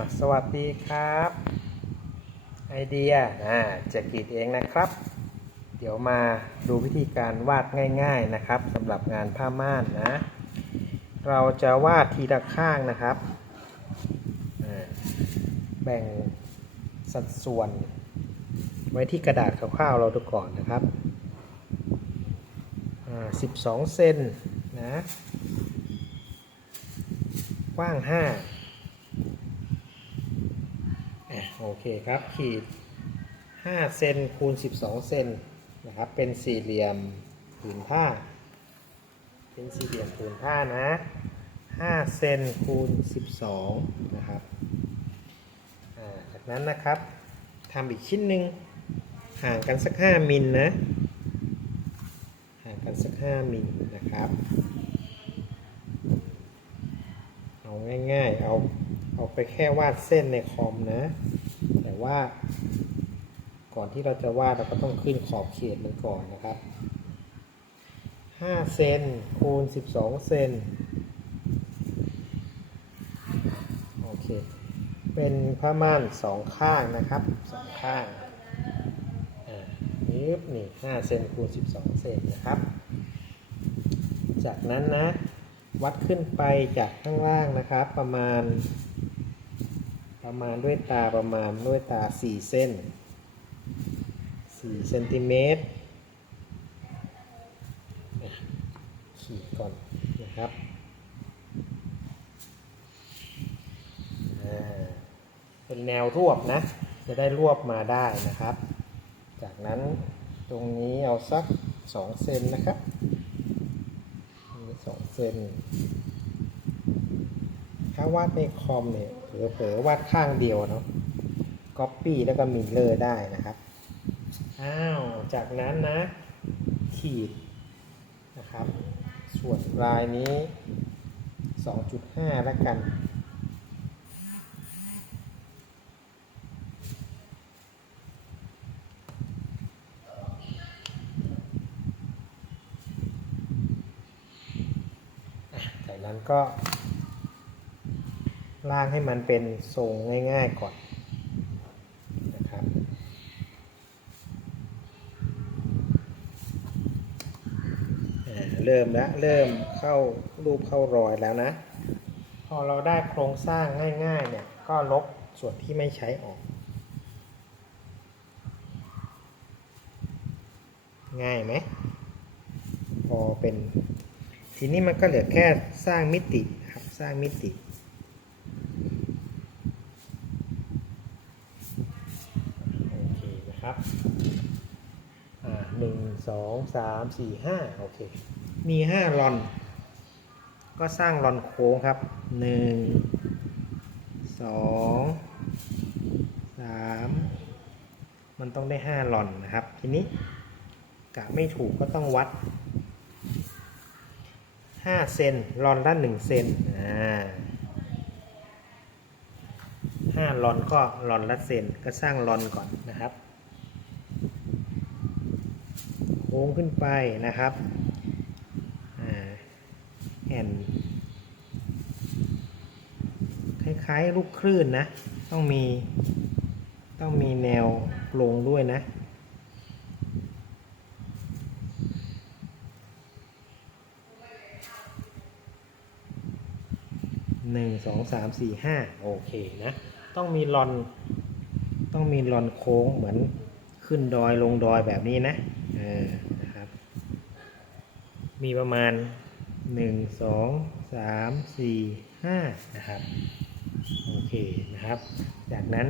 าสวัสดีครับไอเดียอ่าจะกรีดเองนะครับ เดี๋ยวมาดูวิธีการวาดง่าย ๆนะครับสำหรับงานผ้าม่านนะ เราจะวาดทีละข้างนะครับ แบ่งสัดส่วน ไว้ที่กระดาษคร่าวๆเราดูก่อนนะครับ12 เซนนะกว้าง 5 โอเคครับขีด5เซนคูณ 12เซนนะครับเป็นสี่เหลี่ยมผืนผ้า เป็นสี่เหลี่ยมผืนผ้านะ5เซนคูณ 12นะครับาจากนั้นนะครับทำอีกชิ้นหนึ่งห่างกันสัก 5มิลนะห่างกันสัก 5มิลนะครับเอาง่ายๆเอาเอาไปแค่วาดเส้นในคอมนะ ว่า ก่อนที่เราจะวาดเราก็ต้องขึ้นขอบเขตมันก่อนนะครับ5เซนคูณ 12 เซนโอเค เป็นผ้าม่านสองข้างนะครับสองข้างนี่นี่5เซนคูณ 12 เซนนะครับ จากนั้นนะ วัดขึ้นไปจากข้างล่างนะครับประมาณ ประมาณด้วยตาประมาณด้วยตา4เส้น4เซนติเมตรขีดก่อนนะครับเป็นแนวรวบนะ จะได้รวบมาได้นะครับ จากนั้นตรงนี้เอาสัก2เซนนะครับสองเซน ถ้าวาดในคอมเนี่ยเผลอๆวาดข้างเดียวเนาะก๊อปปี้แล้วก็มิลเลอร์ได้นะครับ อ้าว จากนั้นนะ ขีดนะครับ ส่วนลายนี้ 2.5 แล้วกัน จากนั้นก็ ล่างให้มันเป็นทรงง่าย ๆก่อนนะครับ เริ่มแล้ว เริ่มเข้ารูปเข้ารอยแล้วนะ พอเราได้โครงสร้างง่ายๆเนี่ย ก็ลบส่วนที่ไม่ใช้ออก ง่ายไหม พอเป็น ทีนี้มันก็เหลือแค่สร้างมิติครับ สร้างมิติ โอเคนะครับ อ่าหนึ่ง สองสามสี่ห้าโอเค มีห้าลอน ก็สร้างลอนโค้งครับหนึ่งสองสามมันต้องได้ห้าลอนนะครับ ทีนี้กะไม่ถูกก็ต้องวัด5เซนลอนละ1เซนอ่าห้าลอนก็ลอนละเซนก็สร้างลอนก่อนนะครับ โค้งขึ้นไปนะครับอ่าแอนคล้ายๆลูกคลื่นนะ ต้องมี ต้องมีแนวลงด้วยนะหนึ่งสองสามสี่ห้าโอเคนะ ต้องมีลอน ต้องมีลอนโค้งเหมือนขึ้นดอยลงดอยแบบนี้นะ เออครับ มีประมาณหนึ่งสองสามสี่ห้านะครับ โอเคนะครับ จากนั้น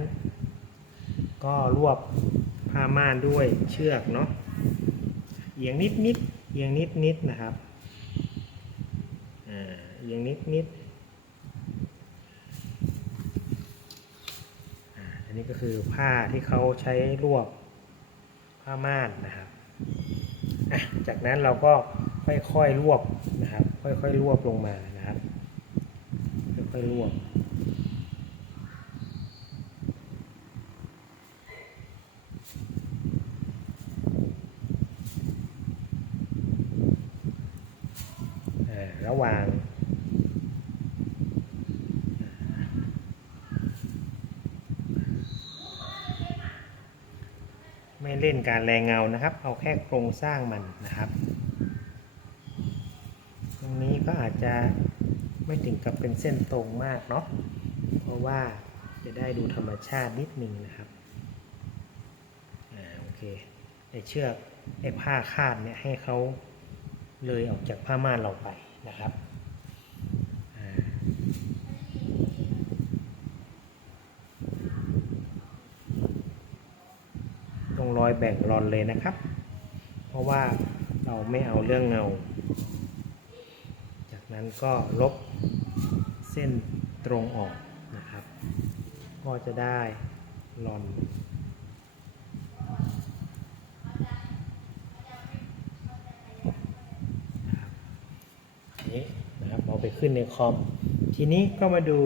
ก็รวบผ้าม่านด้วยเชือกเนาะเอียงนิดนิดเอียงนิดนิดนะครับอ่าเอียงนิดนิดอันนี้ก็คือผ้าที่เขาใช้รวบผ้าม่านนะครับ อะจากนั้นเราก็ค่อยๆรวบนะครับ ค่อยๆรวบลงมานะครับ ค่อยๆรวบระหว่าง ไม่ เล่นการแรงเงานะครับ เอาแค่โครงสร้างมันนะครับ ตรงนี้ก็อาจจะไม่ถึงกับเป็นเส้นตรงมากเนาะเพราะว่าจะได้ดูธรรมชาตินิดนึงนะครับอ่าโอเคไอเชือกไอผ้าคาดเนี่ยให้เขาเลยออกจากผ้าม่านเราไปนะครับอ่าตรงรอย แบ่งรอนเลยนะครับ เพราะว่าเราไม่เอาเรื่องเงา จากนั้นก็ลบเส้นตรงออกนะครับ ก็จะได้รอนนี้นะครับเอาไปขึ้นในคอม ทีนี้ก็มาดู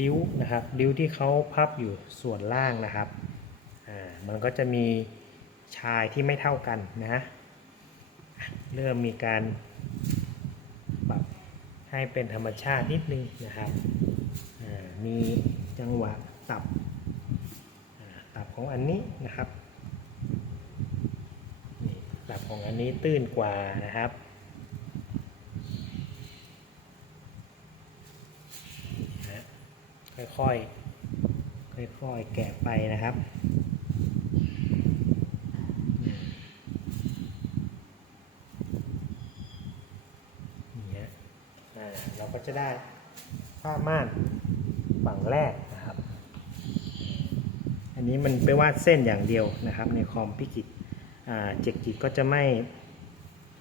ริ้วนะครับ ริ้วที่เขาพับอยู่ส่วนล่างนะครับ อ่า มันก็จะมี ชายที่ไม่เท่ากันนะเริ่มมีการปรับให้เป็นธรรมชาตินิดนึงนะครับมีจังหวะตับตับของอันนี้นะครับนี่ตับของอันนี้ตื้นกว่านะครับค่อยๆค่อยๆแกะไปนะครับอืมอย่างเงี้ยอ่าเราก็ จะได้ผ้าม่านฝั่งแรกนะครับ อันนี้มันไปวาดเส้นอย่างเดียวนะครับ ในคอมพิกิจอ่าเจ็กกิจก็จะไม่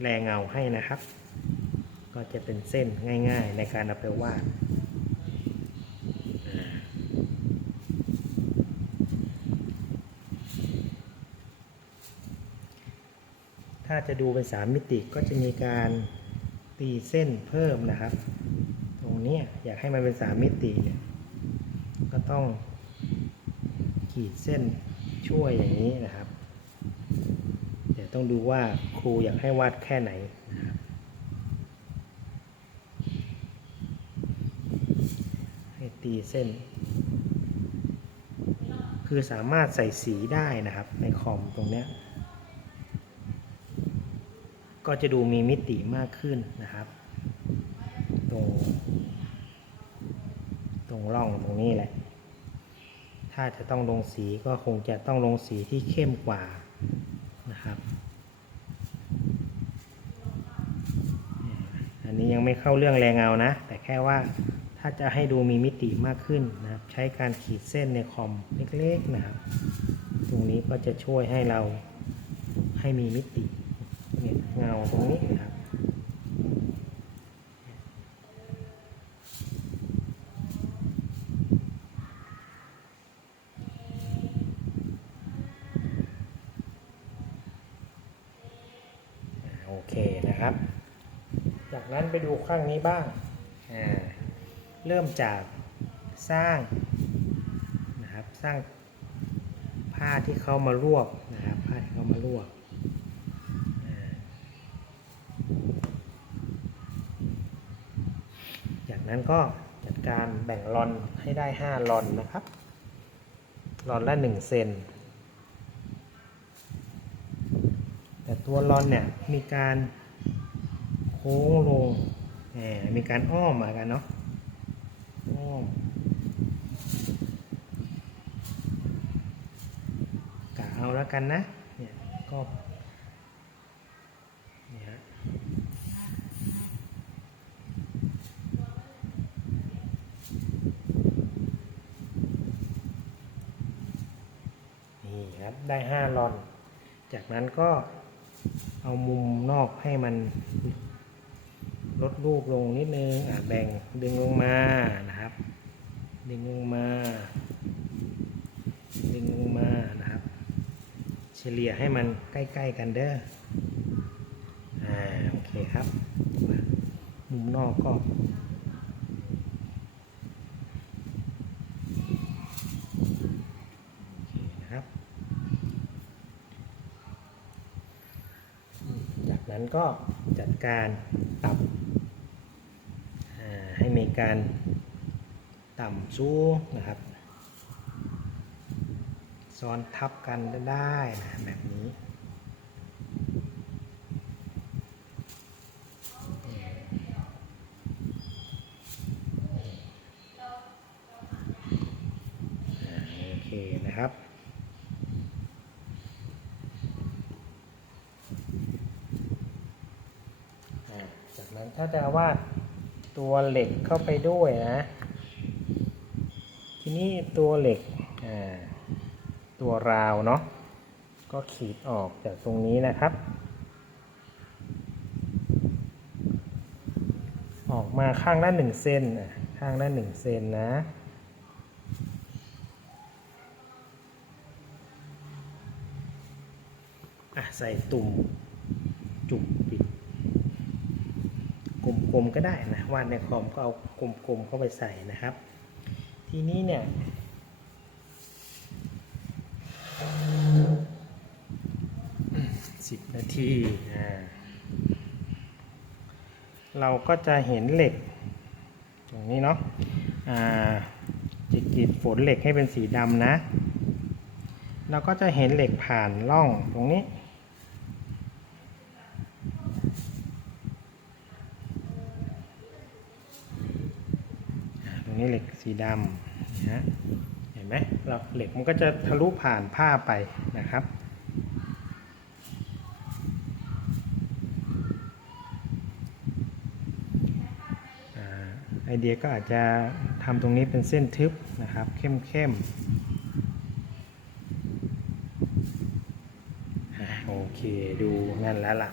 แรงเงาให้นะครับ ก็จะเป็นเส้นง่าย ๆ ในการเอาไปวาดถ้าจะดูเป็นสามมิติก็จะมีการตีเส้นเพิ่มนะครับ นี้ยอยากให้มันเป็นสามมิติเนี่ยก็ต้องขีดเส้นช่วยอย่างนี้นะครับเดี๋ยวต้องดูว่าครูอยากให้วาดแค่ไหนนะครับให้ตีเส้น คือสามารถใส่สีได้นะครับ ในคอมตรงเนี้ยก็จะดูมีมิติมากขึ้นนะครับ ตรงตรงร่องตรงนี้แหละ ถ้าจะต้องลงสีก็คงจะต้องลงสีที่เข้มกว่านะครับ อันนี้ยังไม่เข้าเรื่องแรงเงานะ แต่แค่ว่าถ้าจะให้ดูมีมิติมากขึ้นนะครับ ใช้การขีดเส้นในคอมเล็กๆนะครับ ตรงนี้ก็จะช่วยให้เราให้มีมิติเงาตรงนี้นะครับ อ่าโอเคนะครับ จากนั้นไปดู ข้างนี้บ้างอ่าเริ่มจากสร้างนะครับสร้างผ้าที่เขามารวบนะครับผ้าที่เขามารวบอ่าจากนั้นก็จัดการแบ่งลอนให้ได้ 5 ลอนนะครับลอนละ 1 เซนแต่ตัวลอนเนี่ยมีการโค้งลงแห มีการอ้อมมากันเนาะอ้อมกะเอาแล้วกันนะ เนี่ยก็เนี่ยฮะนี่ครับได้ห้าลอน จากนั้นก็เอามุมนอกให้มัน ลดรูปลงนิดนึงอะแบ่งดึงลงมานะครับ ดึงลงมา ดึงลงมานะครับ เฉลี่ยให้มันใกล้ ๆ กันเด้ออ่าโอเคครับ มุมนอกก็โอเคนะครับจากนั้นก็จัดการตับ การต่ำสู้นะครับ ซ้อนทับกันได้นะแบบนี้ อ่าโอเคนะครับ อ่าจากนั้นถ้าจะวาดตัว เหล็กเข้าไปด้วยนะ ทีนี้ตัวเหล็กตัวราวเนาะก็ขีดออกจากตรงนี้นะครับ ออกมาข้างละหนึ่งเซนข้างละหนึ่งเซนนะอะใส่ตุ่มจุกปิดก ลมๆก็ได้นะวาดในคอมก็เอากลมๆเข้าไปใส่นะครับ ทีนี้เนี่ยสิบนาทีอ่าเราก็จะเห็นเหล็ก ตรงนี้เนาะอ่าจะกรีดฝนเหล็กให้เป็นสีดำนะ เราก็จะเห็นเหล็กผ่านร่องตรงนี้ อ่าตรง นี้เหล็กสีดำนะเห็นไหมเราเหล็กมันก็จะทะลุผ่านผ้าไปนะครับไอเดียก็อาจจะทำตรงนี้เป็นเส้นทึบนะครับ เข้มๆโอเคดูนั่นแล้วล่ะ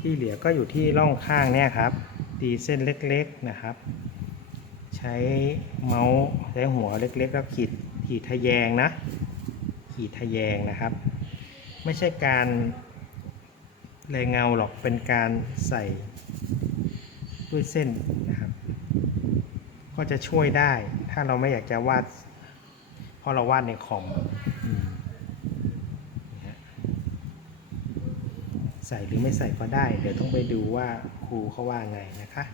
ที่เหลือก็อยู่ที่ร่องข้างเนี่ยครับตีเส้นเล็กๆนะครับ ใช้เมาส์ใช้หัวเล็กๆแล้วขีดขีดทะแยงนะ ขีดทะแยงนะครับ ไม่ใช่การเลยเงาหรอกเป็นการใส่ด้วยเส้นนะครับ ก็จะช่วยได้ ถ้าเราไม่อยากจะวาดเพราะเราวาดในคอมใส่หรือไม่ใส่ก็ได้ เดี๋ยวต้องไปดูว่าครูเขาว่าไงนะคะ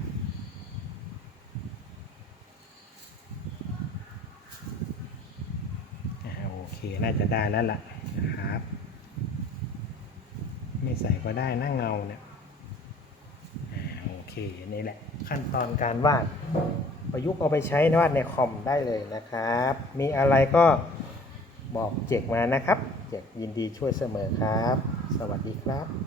อ่าโอเค น่าจะได้แล้วล่ะครับ ไม่ใส่ก็ได้หน้าเงาเนี่ยโอเคนี่แหละ ขั้นตอนการวาด ประยุกต์เอาไปใช้วาดในคอมได้เลยนะครับ มีอะไรก็บอกเจกมานะครับ เจกยินดีช่วยเสมอครับ สวัสดีครับ